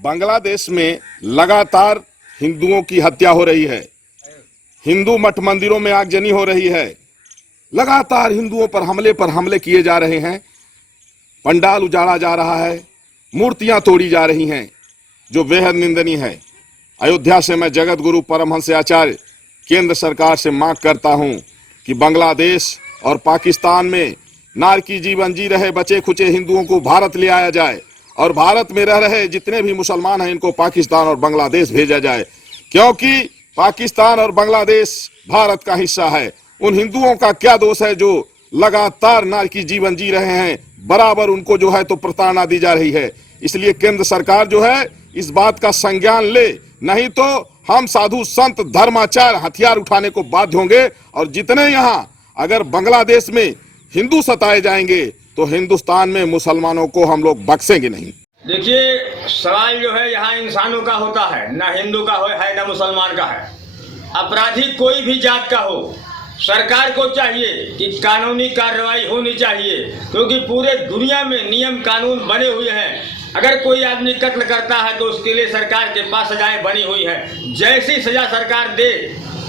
बांग्लादेश में लगातार हिंदुओं की हत्या हो रही है। हिंदू मठ मंदिरों में आगजनी हो रही है। लगातार हिंदुओं पर हमले किए जा रहे हैं। पंडाल उजाड़ा जा रहा है, मूर्तियां तोड़ी जा रही हैं, जो बेहद निंदनीय है। अयोध्या से मैं जगत गुरु परमहंस आचार्य केंद्र सरकार से मांग करता हूं कि बांग्लादेश और पाकिस्तान में नारकी जीवन जी रहे बचे खुचे हिंदुओं को भारत ले आया जाए और भारत में रह रहे जितने भी मुसलमान हैं इनको पाकिस्तान और बांग्लादेश भेजा जाए, क्योंकि पाकिस्तान और बांग्लादेश भारत का हिस्सा है। उन हिंदुओं का क्या दोष है जो लगातार नारकी जीवन जी रहे हैं? बराबर उनको जो है तो प्रताड़ना दी जा रही है। इसलिए केंद्र सरकार जो है इस बात का संज्ञान ले, नहीं तो हम साधु संत धर्माचार्य हथियार उठाने को बाध्य होंगे। और जितने यहाँ अगर बांग्लादेश में हिंदू सताए जाएंगे तो हिंदुस्तान में मुसलमानों को हम लोग बख्शेंगे नहीं। देखिए, सवाल जो है यहाँ इंसानों का होता है, ना हिंदू का है ना मुसलमान का है। अपराधी कोई भी जात का हो, सरकार को चाहिए कि कानूनी कार्रवाई होनी चाहिए, क्योंकि पूरे दुनिया में नियम कानून बने हुए हैं। अगर कोई आदमी कत्ल करता है तो उसके लिए सरकार के पास सजाएं बनी हुई है। जैसी सजा सरकार दे,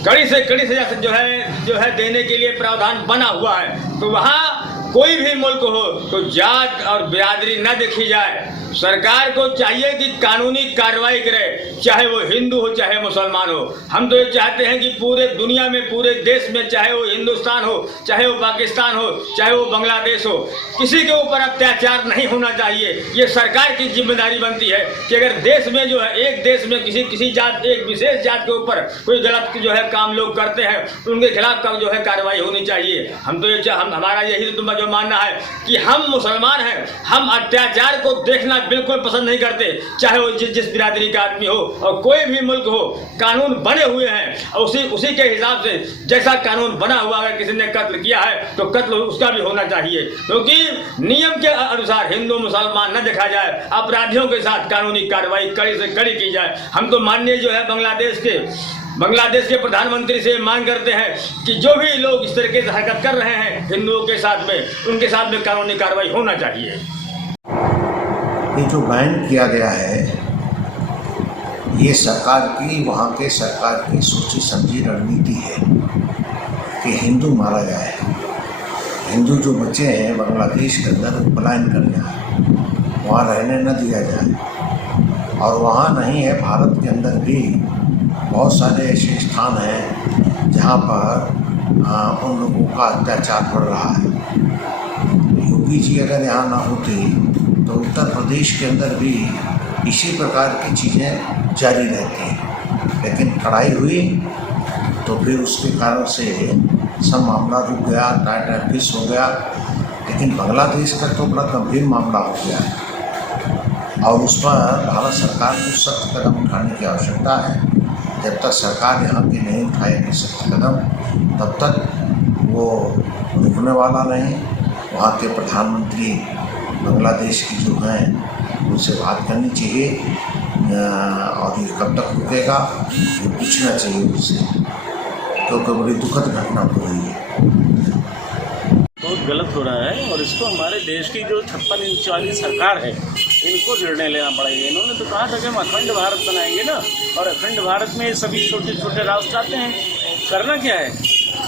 कड़ी से कड़ी सजा जो है देने के लिए प्रावधान बना हुआ है। तो वहाँ कोई भी मुल्क हो तो जात और बिरादरी न देखी जाए। सरकार को चाहिए कि कानूनी कार्रवाई करे, चाहे वो हिंदू हो चाहे मुसलमान हो। हम तो ये चाहते हैं कि पूरे दुनिया में, पूरे देश में, चाहे वो हिंदुस्तान हो, चाहे वो पाकिस्तान हो, चाहे वो बांग्लादेश हो, किसी के ऊपर अत्याचार नहीं होना चाहिए। ये सरकार की जिम्मेदारी बनती है कि अगर देश में जो है, एक देश में किसी जात, एक विशेष जात के ऊपर कोई गलत जो है काम लोग करते हैं तो उनके खिलाफ जो है कार्रवाई होनी चाहिए। हम तो ये हमारा यही तो जो मानना है कि हम मुसलमान हैं, हम अत्याचार को देखना बिल्कुल पसंद नहीं करते, चाहे वो जिस बिरादरी का आदमी हो और कोई भी मुल्क हो। कानून बने हुए हैं और उसी के हिसाब से जैसा कानून बना हुआ, अगर किसी ने कत्ल किया है तो कत्ल उसका भी होना चाहिए, क्योंकि नियम के अनुसार हिंदू मुसलमान न देखा जाए। अपराधियों के साथ कानूनी कार्रवाई कड़ी से कड़ी की जाए। हम तो माननीय जो है बांग्लादेश के प्रधानमंत्री से मांग करते हैं कि जो भी लोग इस तरीके से हरकत कर रहे हैं हिंदुओं के साथ में, उनके साथ में कानूनी कार्रवाई होना चाहिए। ये जो बैन किया गया है, ये सरकार की, वहाँ के सरकार की सोची समझी रणनीति है कि हिंदू मारा जाए। हिंदू जो बचे हैं बांग्लादेश के अंदर पलायन कर जाए, वहाँ रहने न दिया जाए। और वहाँ नहीं है, भारत के अंदर भी बहुत सारे ऐसे स्थान हैं जहाँ पर उन लोगों का अत्याचार बढ़ रहा है। योगी जी अगर यहाँ ना होते तो उत्तर प्रदेश के अंदर भी इसी प्रकार की चीज़ें जारी रहती हैं, लेकिन कड़ाई हुई तो फिर उसके कारण से सब मामला रुक गया, टाइट फिस हो गया। लेकिन बांग्लादेश का तो बड़ा गंभीर मामला हो गया है और उस पर भारत सरकार को सख्त कदम उठाने की आवश्यकता है। जब तक सरकार यहाँ की नहीं उठाएगी सख्त कदम, तब तक वो रुकने वाला नहीं। वहाँ के प्रधानमंत्री बांग्लादेश की जो हैं उनसे बात करनी चाहिए और ये कब तक रुकेगा ये पूछना चाहिए उससे, क्योंकि बड़ी दुखद घटना हो रही है। बहुत गलत हो रहा है और इसको हमारे देश की जो 56 इंच वाली सरकार है इनको निर्णय लेना पड़ेगा। इन्होंने तो कहा था कि हम अखंड भारत बनाएंगे ना, और अखंड भारत में सभी छोटे छोटे राष्ट्र आते हैं। करना क्या है,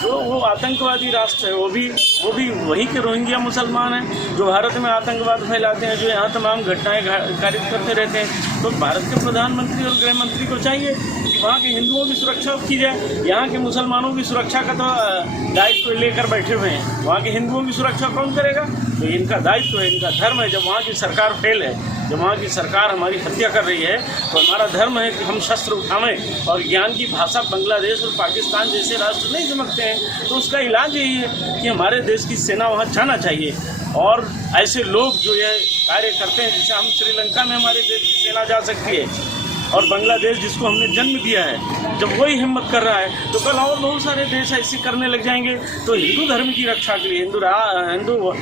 जो वो आतंकवादी राष्ट्र है वो भी वहीं के रोहिंग्या मुसलमान हैं जो भारत में आतंकवाद फैलाते हैं, जो यहाँ तमाम घटनाएं कारित करते रहते हैं। तो भारत के प्रधानमंत्री और गृह मंत्री को चाहिए कि वहाँ के हिंदुओं की सुरक्षा की जाए। यहाँ के मुसलमानों की सुरक्षा का तो दायित्व लेकर बैठे हुए हैं, वहाँ के हिंदुओं की सुरक्षा कौन करेगा? तो इनका दायित्व है, इनका धर्म है। जब वहाँ की सरकार फेल है, जब वहाँ की सरकार हमारी हत्या कर रही है, तो हमारा धर्म है कि हम शस्त्र उठाएं और ज्ञान की भाषा बांग्लादेश और पाकिस्तान जैसे राष्ट्र नहीं समझते हैं। तो उसका इलाज यही है कि हमारे देश की सेना वहाँ जाना चाहिए और ऐसे लोग जो ये कार्य करते हैं, जैसे हम श्रीलंका में हमारे देश की सेना जा सकती है और बांग्लादेश जिसको हमने जन्म दिया है, जब वही हिम्मत कर रहा है तो कल और बहुत सारे देश ऐसे करने लग जाएंगे। तो हिंदू धर्म की रक्षा के लिए, हिंदू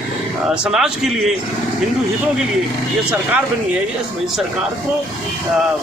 समाज के लिए, हिंदू हितों के लिए ये सरकार बनी है। इस सरकार को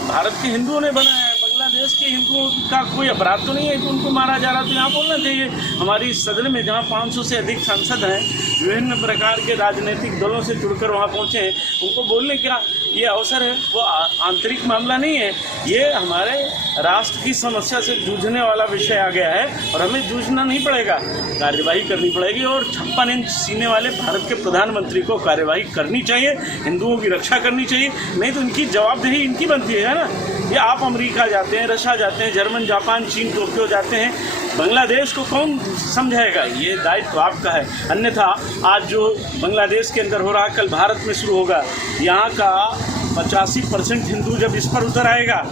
भारत के हिंदुओं ने बनाया है। बांग्लादेश के हिंदुओं का कोई अपराध तो नहीं है कि उनको मारा जा रहा। तो यहाँ बोलना चाहिए हमारी सदन में, जहाँ 500 से अधिक सांसद हैं, विभिन्न प्रकार के राजनीतिक दलों से जुड़कर वहाँ पहुँचे हैं, उनको बोलने का ये अवसर है, वो आंतरिक मामला नहीं है, ये हमारे राष्ट्र की समस्या से जूझने वाला विषय आ गया है और हमें जूझना नहीं पड़ेगा, कार्यवाही करनी पड़ेगी। और 56 इंच सीने वाले भारत के प्रधानमंत्री को कार्यवाही करनी चाहिए, हिंदुओं की रक्षा करनी चाहिए, नहीं तो इनकी जवाबदेही इनकी बनती है ना। ये आप अमेरिका जाते हैं, रशिया जाते हैं, जर्मन, जापान, चीन, टोक्यो जाते हैं, बांग्लादेश को कौन समझाएगा? ये दायित्व आपका है। अन्यथा आज जो बांग्लादेश के अंदर हो रहा, कल भारत में शुरू होगा। यहाँ का 85% हिंदू जब इस पर उतर आएगा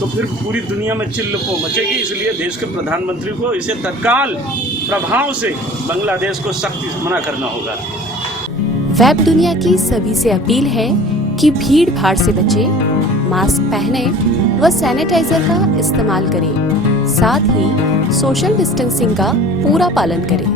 तो फिर पूरी दुनिया में चिल्लको मचेगी। इसलिए देश के प्रधानमंत्री को इसे तत्काल प्रभाव से बांग्लादेश को सख्ती से मना करना होगा। वेब दुनिया की सभी से अपील है कि भीड़ भाड़ से बचें, मास्क पहने व सैनिटाइजर का इस्तेमाल करें, साथ ही सोशल डिस्टेंसिंग का पूरा पालन करें।